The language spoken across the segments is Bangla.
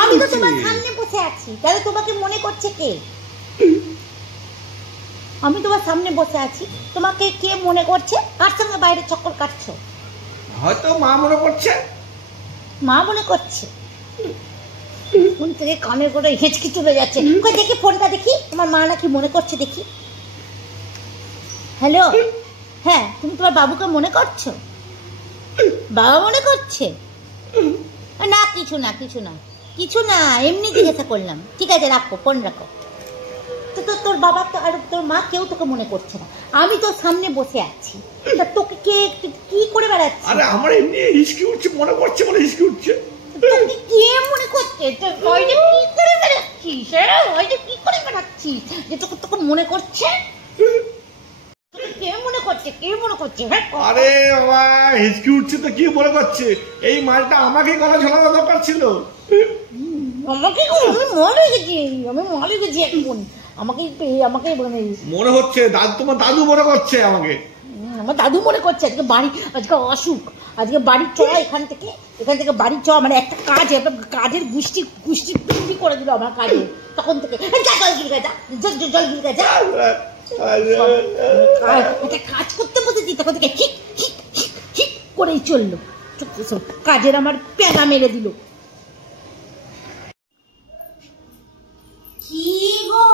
আমি তো তোমার সামনে বসে আছি, তাহলে তোমাকে মনে করছে কে? আমি তোমার সামনে বসে আছি, তোমাকে কে মনে করছে? কার সঙ্গে বাইরে চক্কর কাটছো? হয়তো মা মনে করছে। মা মনে করছে? ফোন থেকে কানের করে হেঁচকি চলে যাচ্ছে। দেখি ফোনটা দেখি, তোমার মা নাকি মনে করছে দেখি। হ্যালো, হ্যাঁ তুমি তোমার বাবুকে মনে করছো? বাবা মনে করছে? না কিছু না কিছু না কিছু না, এমনি জিজ্ঞাসা করলাম। ঠিক আছে রাখো, ফোন রাখো। তো তোর বাবা তো আর তোর মা কেউ তোকে মনে করছে না, আমি তোর সামনে বসে আছি, তা তোকে কে কি করে বেড়াচ্ছে? আরে আমার এমনি হিসকি উঠছে, মনে করছে বলে হিসকি উঠছে। তোকে কে মনে করছে? কি করে বেড়াচ্ছিস? কি করে বেড়াচ্ছিস যে তোকে মনে করছে? কে মনে করছে? কে মনে করছে? আরে বাবা হিচকি উঠছে তো কি মনে করছে? এই মালটা আমাকে গলা ঝোলানো দরকার ছিল। আমাকে আমি মরে গেছি, আমি মরে গেছি এখন। আমাকে মনে হচ্ছে তোমার দাদু মনে করছে আমাকে। আমার দাদু মনে করছে। আজকে অসুখ, আজকে বাড়ি চ, এখান থেকে বাড়ি চ, মানে একটা কাজের গুষ্টি পিন্ডি করে দিল আমার কাজে। তখন থেকে জল গিলগা যা কাজ করতে বসেছি, তখন থেকে ঠিক ঠিক ঠিক ঠিক করেই চললো। কাজের আমার প্যাগা মেরে দিল। কি গো,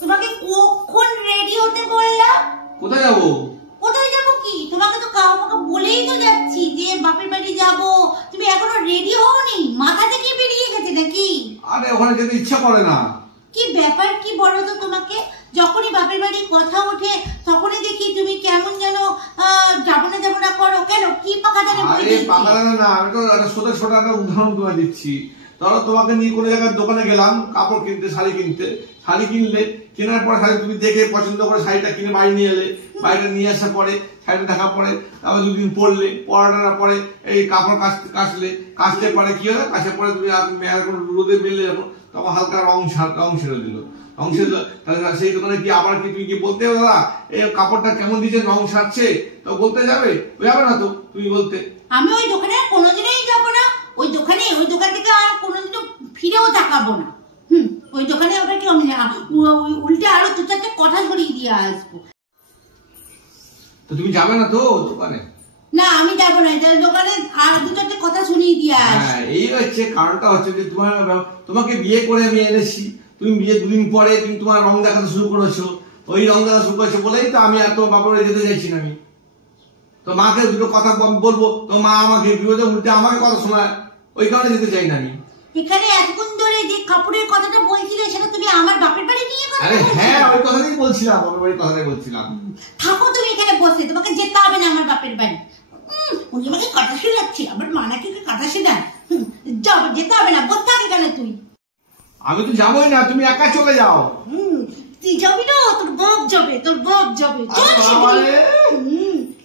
তোমাকে কখন রেডি হতে বললাম? কোথায় যাবো? কোথায় যাবো কি, তোমাকে তো কাউকে বলেই তো যাচ্ছি যে বাপের বাড়ি যাবো। তুমি এখনো রেডি হওনি? মাথা থেকে বেরিয়ে গেছে নাকি? আরে ওখানে যেতে ইচ্ছা করে না। কি ব্যাপার কি বলো তো? তোমাকে যখনই বাপের বাড়ির কথা ওঠে তখনই দেখি তুমি কেমন যেন যাবো না করো। কেন, কি পাকাদানি বলে দিচ্ছি? পাকাদানি না, আমি তো ছোট একটা উদাহরণ তোমায় দিচ্ছি। ধরো তোমাকে নিয়ে কোনো জায়গায় দোকানে গেলাম কাপড় কিনতে, শাড়ি কিনতে। শাড়ি কিনলে, কেনার পর শাড়ি তুমি দেখে পছন্দ করে শাড়িটা কিনে বাড়ি নিয়ে এলে। বাড়িটা নিয়ে আসার পরে শাড়িটা দেখার পরে তারপর দুদিন পরলে, পরাটার পরে এই কাপড় কাচতে পারে কি হয়, কাচার পরে তুমি রোদে মেলে যাবো, তখন হালকা রং ছেড়ে দিল। রং ছেড়ে সেই দোকানে কি আবার কি তুমি কি বলতে হবে দাদা এই কাপড়টা কেমন দিচ্ছে, রং ছাড়ছে? তো বলতে যাবে না তো তুমি বলতে। আমি ওই দোকানে কোনোদিনই যাবো না। ওই দোকান থেকে আর কোনোদিনও ফিরেও তাকাবো না। ওই দোকানে ওটা কি আমি উল্টে আরো দু চারটে কথা ছড়িয়ে দিয়ে আসবো। তো তুমি যাবে না তো দোকানে? না আমি যাবো না, দোকানে আর দু চারটে কথা শুনিয়ে দিয়ে আসবো। হ্যাঁ এই হচ্ছে কারণটা, হচ্ছে যে তোমাকে বিয়ে করে আমি এনেছি, তুমি বিয়ে দুদিন পরে তুমি তোমার রং দেখাতে শুরু করেছো। ওই রং দেখা শুরু করেছো বলেই তো আমি আর তোমার বাবার বাড়ি যেতে চাইছি না। আমি তো মাকে দুটো কথা বলবো, তো মা আমাকে বিরোধে উল্টে আমাকে কথা শোনায়, ওই কারণে যেতে চাই না আমি। এখানে এতক্ষণ ধরে যে কাপড়ের কথাটা বলছিলে সেটা তুমি আমার বাপের বাড়ি নিয়ে কথা বলছিলে? হ্যাঁ ওই কথাটাই বলছিলাম, বাপের বাড়ির কথাটাই বলছিলাম। থাকো তুমি এখানে বসে, তোমাকে যেতে হবে না আমার বাপের বাড়ি। উনি আমাকে কথা শোনাচ্ছে, আমার মা নাকি কথা শোনায়। যাও, যেতে হবে না, বসে থাকে কেন তুই? আমি তো যাবোই না, তুমি একা চলে যাও। তুই যাবি না, তোর বাপ যাবে।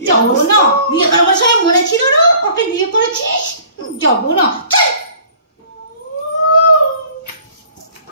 যাবো না, বিয়ে করবার সময় মনে ছিল না ওকে বিয়ে করেছিস? যাবো না,